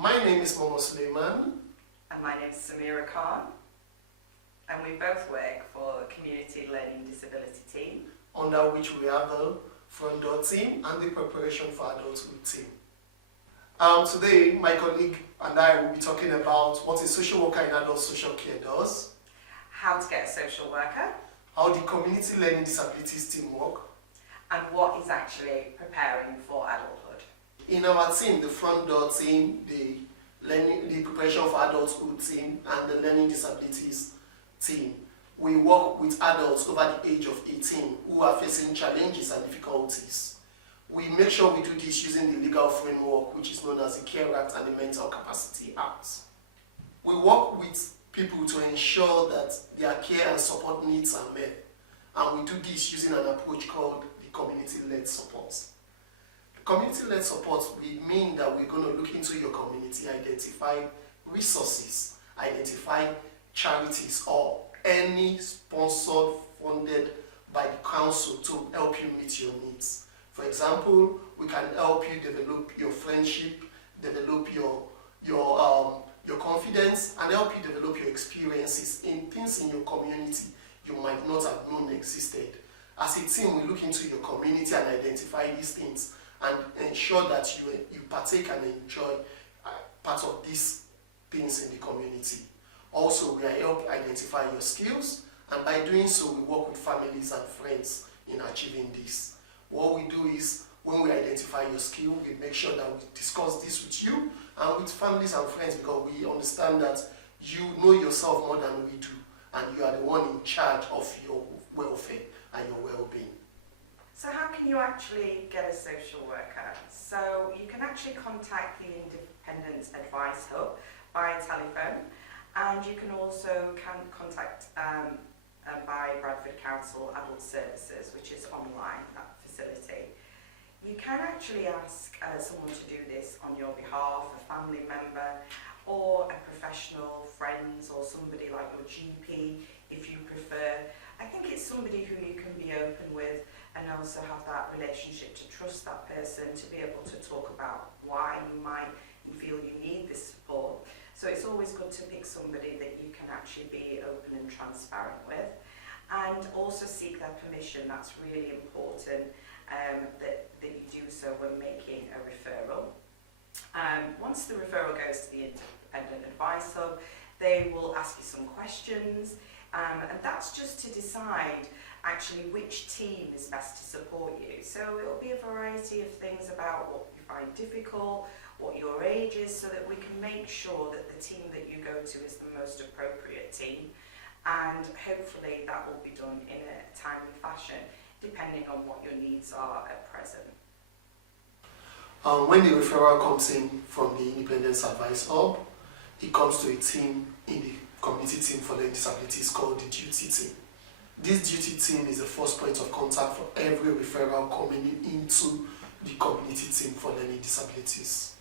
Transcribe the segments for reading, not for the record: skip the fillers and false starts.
My name is Momo Suleiman. And my name is Samira Khan. And we both work for the Community Learning Disability team, Under which we have the front door team and the preparation for adulthood team. Today, my colleague and I will be talking about what a social worker in adult social care does, how to get a social worker, how the community learning disabilities team work, and what is actually preparing for adulthood. in our team, the front door team, the preparation for adulthood team, and the learning disabilities team. We work with adults over the age of 18 who are facing challenges and difficulties. We make sure we do this using the legal framework, which is known as the Care Act and the Mental Capacity Act. We work with people to ensure that their care and support needs are met, and we do this using an approach called the community-led support. The community-led support will mean that we're going to look into your community, identify resources, identify charities or any sponsored, funded by the council to help you meet your needs. For example, we can help you develop your friendship, develop your confidence, and help you develop your experiences in things in your community you might not have known existed. As a team, we look into your community and identify these things and ensure that you partake and enjoy part of these things in the community. Also, we help identify your skills, and by doing so, we work with families and friends in achieving this. What we do is, when we identify your skill, we make sure that we discuss this with you and with families and friends, because we understand that you know yourself more than we do, and you are the one in charge of your welfare and your well-being. So how can you actually get a social worker? So you can actually contact the Independent Advice Hub by telephone, and you can also contact by Bradford Council Adult Services, which is online, that facility. You can actually ask someone to do this on your behalf, a family member, or a professional, friends, or somebody like your GP, if you prefer. I think it's somebody who you can be open with and also have that relationship to trust that person, to be able to talk about why you feel you need this support. So it's always good to pick somebody that you can actually be open and transparent with, and also seek their permission. That's really important, that you do so when making a referral. Once the referral goes to the Independent Advice Hub, they will ask you some questions, and that's just to decide actually which team is best to support you. So it will be a variety of things about what you find difficult, what your age is, so that we can make sure that the team that you go to is the most appropriate team, and hopefully that will be done in a timely fashion depending on what your needs are at present. When the referral comes in from the Independence Advice Hub, it comes to a team in the community team for learning disabilities called the duty team. This duty team is the first point of contact for every referral coming into the community team for learning disabilities.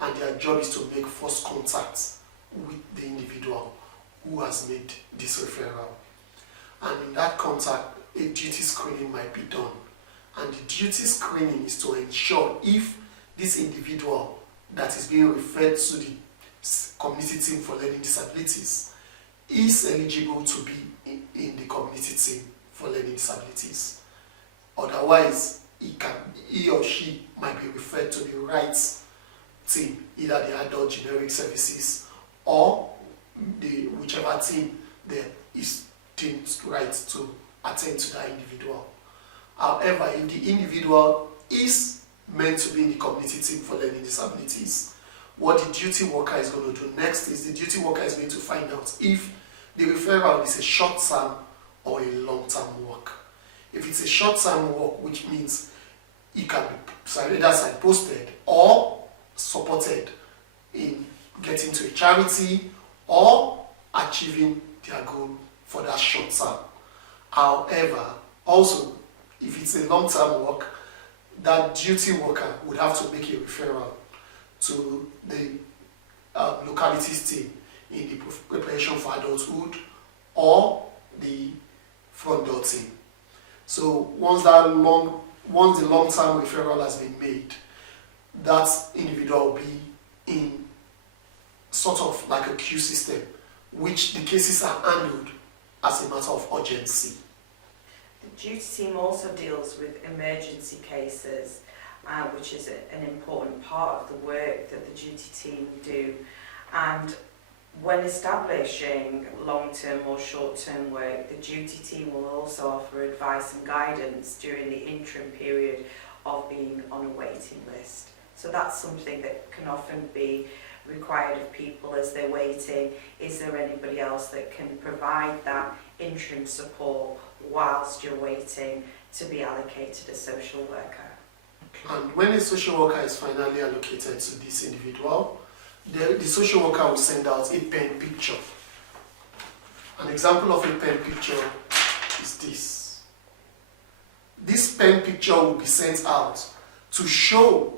And their job is to make first contact with the individual who has made this referral. And in that contact, a duty screening might be done. And the duty screening is to ensure if this individual that is being referred to the community team for learning disabilities is eligible to be in the community team for learning disabilities. Otherwise, he or she might be referred to the rights team, either the adult generic services or whichever team there is deemed right to attend to that individual. However, if the individual is meant to be in the community team for learning disabilities, what the duty worker is going to do next is the duty worker is going to find out if the referral is a short-term or a long-term work. If it's a short-term work, which means it can be either side-posted or supported in getting to a charity or achieving their goal for that short term. However, also, if it's a long-term work, that duty worker would have to make a referral to the localities team in the preparation for adulthood or the front door team. So once the long-term referral has been made, that individual will be in sort of like a queue system, which the cases are handled as a matter of urgency. The duty team also deals with emergency cases, which is an important part of the work that the duty team do. And when establishing long-term or short-term work, the duty team will also offer advice and guidance during the interim period of being on a waiting list. So that's something that can often be required of people as they're waiting. Is there anybody else that can provide that interim support whilst you're waiting to be allocated a social worker? And when a social worker is finally allocated to this individual, the social worker will send out a pen picture. An example of a pen picture is this. This pen picture will be sent out to show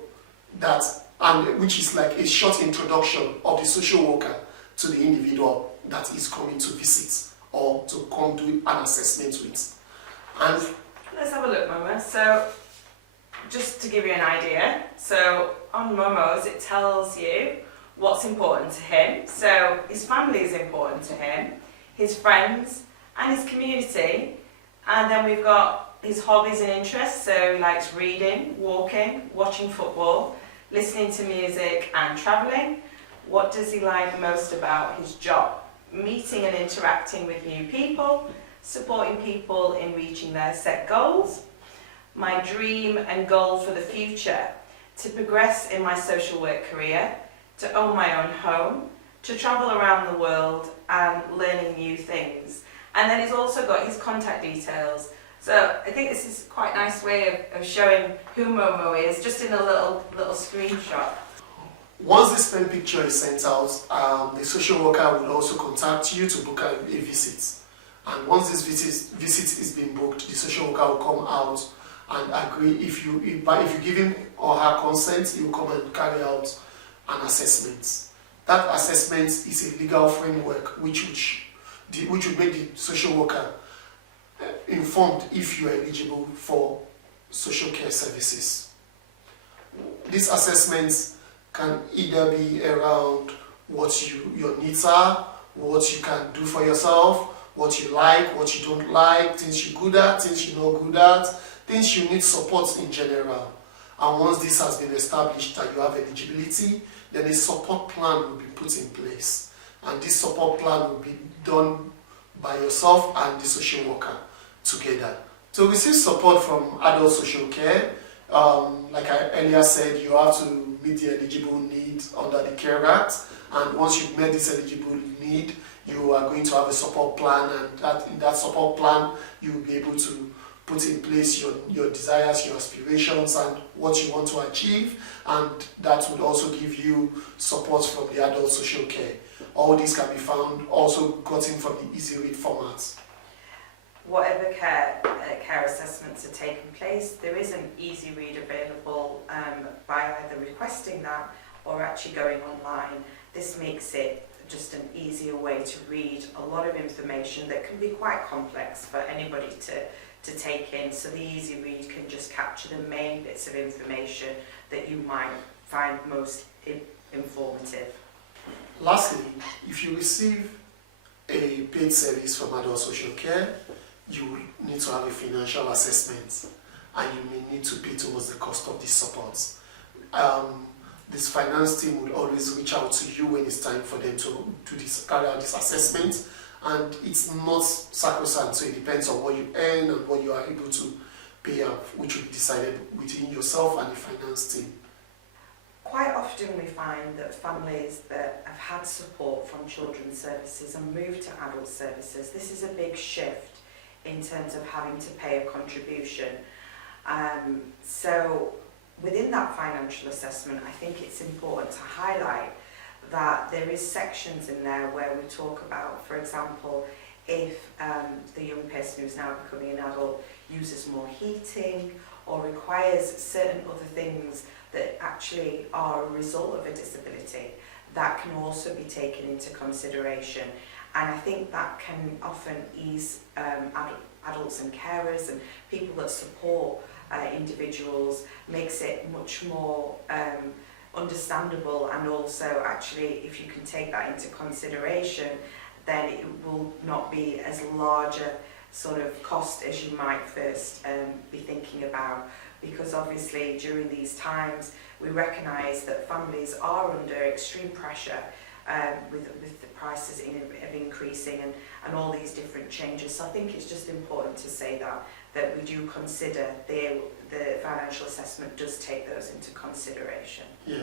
that, and which is like a short introduction of the social worker to the individual that is coming to visit or to come do an assessment with. And let's have a look, Momo. So, just to give you an idea, so on Momo's it tells you what's important to him. So his family is important to him, his friends and his community. And then we've got his hobbies and interests. So he likes reading, walking, watching football, listening to music and travelling. What does he like most about his job? Meeting and interacting with new people, supporting people in reaching their set goals. My dream and goal for the future, to progress in my social work career, to own my own home, to travel around the world and learning new things. And then he's also got his contact details. So I think this is quite a nice way of showing who Momo is, just in a little screenshot. Once this pen picture is sent out, the social worker will also contact you to book a visit. And once this visit is being booked, the social worker will come out and agree. If you give him or her consent, he will come and carry out an assessment. That assessment is a legal framework which would make the social worker informed if you are eligible for social care services. These assessments can either be around what your needs are, what you can do for yourself, what you like, what you don't like, things you're good at, things you're not good at, things you need support in general. And once this has been established that you have eligibility, then a support plan will be put in place. And this support plan will be done by yourself and the social worker together. To receive support from adult social care, like I earlier said, you have to meet the eligible needs under the Care Act. And once you've met this eligible need, you are going to have a support plan, and in that support plan, you will be able to put in place your desires, your aspirations, and what you want to achieve, and that would also give you support from the adult social care. All these can be found, also gotten from the easy read format. Whatever care assessments are taking place, there is an easy read available by either requesting that or actually going online. This makes it just an easier way to read a lot of information that can be quite complex for anybody to take in. So the easy read can just capture the main bits of information that you might find most informative. Lastly, if you receive a paid service from adult social care, you will need to have a financial assessment, and you may need to pay towards the cost of these supports. This finance team will always reach out to you when it's time for them to carry out this assessment, and it's not sacrosanct, so it depends on what you earn and what you are able to pay out, which will be decided within yourself and the finance team. Quite often we find that families that have had support from children's services and moved to adult services, this is a big shift in terms of having to pay a contribution. So within that financial assessment, I think it's important to highlight that there is sections in there where we talk about, for example, if the young person who's now becoming an adult uses more heating or requires certain other things that actually are a result of a disability, that can also be taken into consideration. And I think that can often ease adults and carers and people that support individuals, makes it much more understandable, and also actually if you can take that into consideration, then it will not be as large a sort of cost as you might first be thinking about, because obviously during these times we recognise that families are under extreme pressure with the prices of increasing and all these different changes. So I think it's just important to say that we do consider the financial assessment does take those into consideration. Yeah.